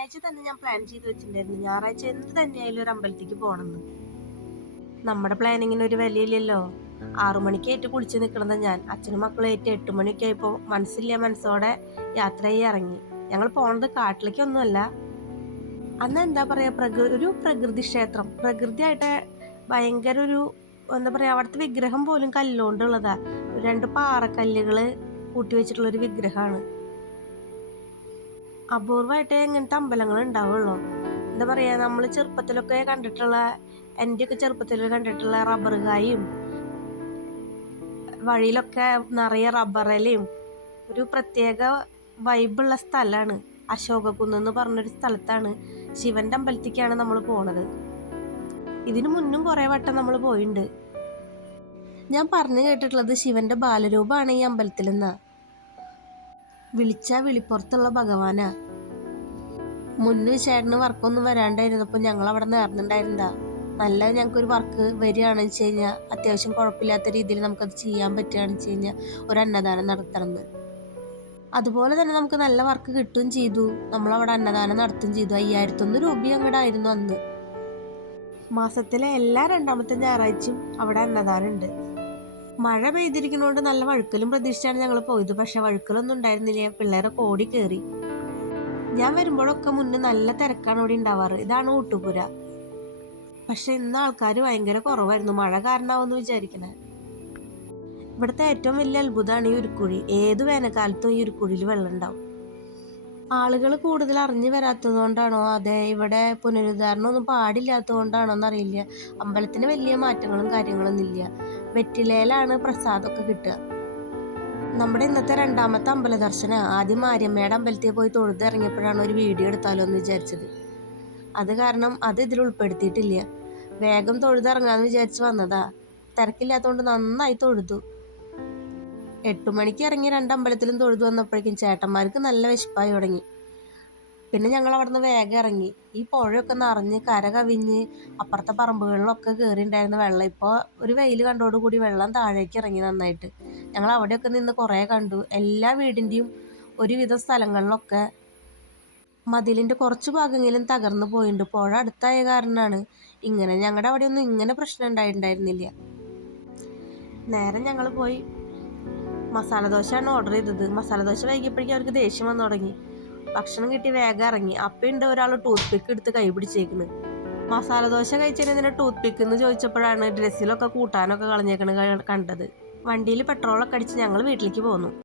ശനിയാഴ്ച തന്നെ ഞാൻ പ്ലാൻ ചെയ്ത് വെച്ചിട്ടുണ്ടായിരുന്നു ഞായറാഴ്ച എന്ത് തന്നെയായാലും ഒരു അമ്പലത്തേക്ക് പോകണമെന്ന്. നമ്മുടെ പ്ലാനിങ്ങിന് ഒരു വിലയില്ലല്ലോ. 6 മണിക്കേറ്റ് കുളിച്ച് നിൽക്കണത് ഞാൻ. അച്ഛനും മക്കളും ഏറ്റ് 8 മണിയൊക്കെ ആയപ്പോൾ മനസ്സില്ല മനസ്സോടെ യാത്ര ചെയ്ത് ഇറങ്ങി. ഞങ്ങൾ പോണത് കാട്ടിലേക്കൊന്നുമല്ല. അന്ന് എന്താ പറയാ, ഒരു പ്രകൃതി ക്ഷേത്രം, പ്രകൃതിയായിട്ട് ഭയങ്കര ഒരു എന്താ പറയാ, അവിടുത്തെ വിഗ്രഹം പോലും കല്ലുകൊണ്ടുള്ളതാ. 2 പാറക്കല്ലുകൾ കൂട്ടി വെച്ചിട്ടുള്ളൊരു വിഗ്രഹമാണ്. അപൂർവമായിട്ടേ ഇങ്ങനത്തെ അമ്പലങ്ങൾ ഉണ്ടാവുള്ളൂ. എന്താ പറയാ, നമ്മൾ ചെറുപ്പത്തിലൊക്കെ കണ്ടിട്ടുള്ള, എൻ്റെയൊക്കെ ചെറുപ്പത്തിൽ കണ്ടിട്ടുള്ള റബ്ബർ കായും വഴിയിലൊക്കെ നിറയെ റബ്ബറിലയും ഒരു പ്രത്യേക വൈബുള്ള സ്ഥലമാണ്. അശോകക്കുന്ന് എന്ന് പറഞ്ഞൊരു സ്ഥലത്താണ്, ശിവന്റെ അമ്പലത്തേക്കാണ് നമ്മൾ പോണത്. ഇതിനു മുന്നും കുറേ വട്ടം നമ്മൾ പോയിട്ടുണ്ട്. ഞാൻ പറഞ്ഞു കേട്ടിട്ടുള്ളത് ശിവന്റെ ബാലരൂപമാണ് ഈ അമ്പലത്തിൽ നിന്നാ. വിളിച്ച വിളിപ്പുറത്തുള്ള ഭഗവാനാ. മുന്നേ ചേട്ടന് വർക്കൊന്നും വരാണ്ടായിരുന്നപ്പോൾ ഞങ്ങൾ അവിടെ നേർന്നുണ്ടായിരുന്നതാ. നല്ല ഞങ്ങൾക്കൊരു വർക്ക് വരികയാണെന്ന് വെച്ച് കഴിഞ്ഞാൽ, അത്യാവശ്യം കുഴപ്പമില്ലാത്ത രീതിയിൽ നമുക്കത് ചെയ്യാൻ പറ്റുകയാണെന്ന് വെച്ച് കഴിഞ്ഞാൽ ഒരു അന്നദാനം നടത്തണമെന്ന്. അതുപോലെ തന്നെ നമുക്ക് നല്ല വർക്ക് കിട്ടുകയും ചെയ്തു. നമ്മളവിടെ അന്നദാനം നടത്തുകയും ചെയ്തു. 5001 രൂപ അങ്ങോട്ടായിരുന്നു അന്ന്. മാസത്തിലെ എല്ലാ 2ാമത്തെ ഞായറാഴ്ചയും അവിടെ അന്നദാനം ഉണ്ട്. മഴ പെയ്തിരിക്കുന്നതുകൊണ്ട് നല്ല വഴുക്കലും പ്രതീക്ഷിച്ചാണ് ഞങ്ങൾ പോയത്. പക്ഷെ വഴുക്കലൊന്നും ഉണ്ടായിരുന്നില്ല. പിള്ളേരൊക്കെ ഓടി കയറി. ഞാൻ വരുമ്പോഴൊക്കെ മുന്നേ നല്ല തിരക്കാണ് ഇവിടെ ഉണ്ടാവാറ്. ഇതാണ് ഊട്ടുപുര. പക്ഷെ ഇന്ന് ആൾക്കാർ ഭയങ്കര കുറവായിരുന്നു. മഴ കാരണമാവെന്ന് വിചാരിക്കണേ. ഇവിടുത്തെ ഏറ്റവും വലിയ അത്ഭുതമാണ് ഈ ഉരുക്കുഴി. ഏത് വേനൽക്കാലത്തും ഈ ഉരുക്കുഴിയിൽ വെള്ളം ഉണ്ടാവും. ആളുകൾ കൂടുതൽ അറിഞ്ഞു വരാത്തത് കൊണ്ടാണോ, അതെ ഇവിടെ പുനരുദ്ധാരണം ഒന്നും പാടില്ലാത്തത് കൊണ്ടാണോ എന്നറിയില്ല, അമ്പലത്തിന് വലിയ മാറ്റങ്ങളും കാര്യങ്ങളൊന്നും ഇല്ല. വെറ്റിലയിലാണ് പ്രസാദമൊക്കെ കിട്ടുക. നമ്മുടെ ഇന്നത്തെ 2ാമത്തെ അമ്പല ദർശനം. ആദ്യം മാരിയമ്മയുടെ അമ്പലത്തിൽ പോയി തൊഴുത് ഇറങ്ങിയപ്പോഴാണ് ഒരു വീഡിയോ എടുത്താലോ എന്ന് വിചാരിച്ചത്. അത് കാരണം അത് ഇതിൽ ഉൾപ്പെടുത്തിയിട്ടില്ല. വേഗം തൊഴുതിറങ്ങാന്ന് വിചാരിച്ച് വന്നതാ. തിരക്കില്ലാത്തതുകൊണ്ട് നന്നായി തൊഴുതു. 8 മണിക്ക് ഇറങ്ങി 2 അമ്പലത്തിലും തൊഴുതു വന്നപ്പോഴേക്കും ചേട്ടന്മാർക്ക് നല്ല വിശപ്പായി തുടങ്ങി. പിന്നെ ഞങ്ങൾ അവിടെ നിന്ന് വേഗം ഇറങ്ങി. ഈ പുഴയൊക്കെ നിറഞ്ഞ് കര കവിഞ്ഞ് അപ്പുറത്തെ പറമ്പുകളിലൊക്കെ കയറിയിട്ടുണ്ടായിരുന്ന വെള്ളം ഇപ്പോൾ ഒരു വെയിൽ കണ്ടോടുകൂടി വെള്ളം താഴേക്ക് ഇറങ്ങി നന്നായിട്ട്. ഞങ്ങൾ അവിടെയൊക്കെ നിന്ന് കുറേ കണ്ടു. എല്ലാ വീടിൻ്റെയും ഒരുവിധ സ്ഥലങ്ങളിലൊക്കെ മതിലിൻ്റെ കുറച്ച് ഭാഗമെങ്കിലും തകർന്നു പോയിട്ടുണ്ട്. പുഴ അടുത്തായ കാരണമാണ് ഇങ്ങനെ. ഞങ്ങളുടെ അവിടെയൊന്നും ഇങ്ങനെ പ്രശ്നം ഉണ്ടായിട്ടുണ്ടായിരുന്നില്ല. നേരെ ഞങ്ങൾ പോയി മസാല ദോശയാണ് ഓർഡർ ചെയ്തത്. മസാല ദോശ വൈകിയപ്പോഴേക്കും അവർക്ക് ദേഷ്യം വന്നു തുടങ്ങി. ഭക്ഷണം കിട്ടി വേഗം ഇറങ്ങി. അപ്പയുണ്ട് ഒരാൾ ടൂത്ത് പിക്ക് എടുത്ത് കൈ പിടിച്ചേക്കണ്. മസാല ദോശ കഴിച്ചതിന് ടൂത്ത് പിക്ക് എന്ന് ചോദിച്ചപ്പോഴാണ് ഡ്രസ്സിലൊക്കെ കൂട്ടാനൊക്കെ കളഞ്ഞേക്കണ് കണ്ടത്. വണ്ടിയിൽ പെട്രോളൊക്കെ അടിച്ച് ഞങ്ങൾ വീട്ടിലേക്ക് പോന്നു.